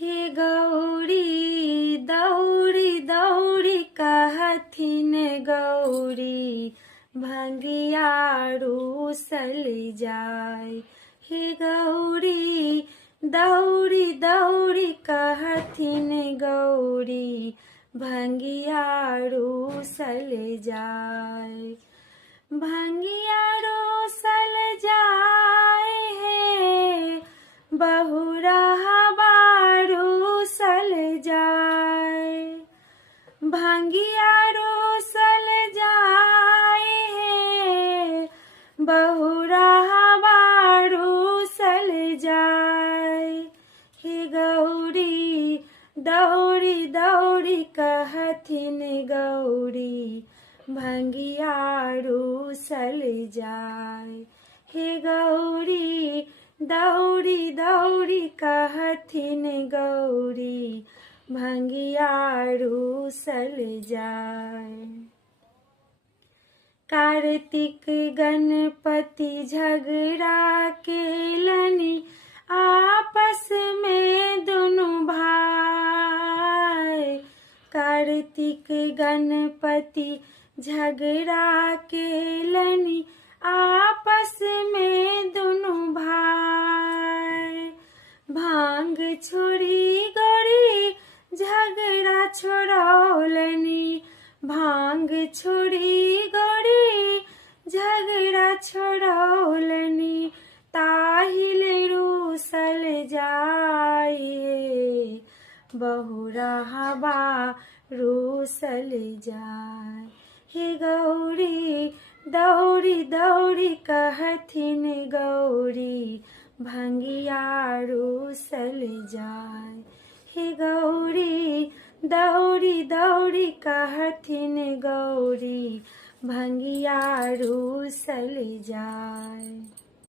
हे गौरी दौड़ी दौड़ी कहथिन गौरी भंगिया रूसल जाय। हे गौरी दौड़ी दौड़ी कहथिन गौरी भंगिया रूसल जाय। भंगिया रूसल जाय है बहुरहबा रूसल जाय। भंगिया रूसल जाय है बहुरहबा रूसल जाय। हे गौरी दौड़ी दौड़ी कहथिन गौरी भंगिया रूसल जाय। हे गौरी दौड़ी दौड़ी कहथिन गौरी भंगिया रूसल जाय। कार्तिक गणपति झगड़ा केलनि आपस में दुनु भाई। कार्तिक गणपति झगड़ा केलनि आपस में दुनु भाई। भांग छोड़ी गौरी झगड़ा छोड़ौलनि। भांग छोड़ी गौरी झगड़ा छोड़ौलनि। ताहिल रूसल जाय बहुरहबा रूसल जाय। हे गौरी दौड़ी दौड़ी कहथिन गौरी भंगिया रूसल जाय। हे गौरी दौड़ी दौड़ी कहथिन गौरी भंगिया रूसल जाय।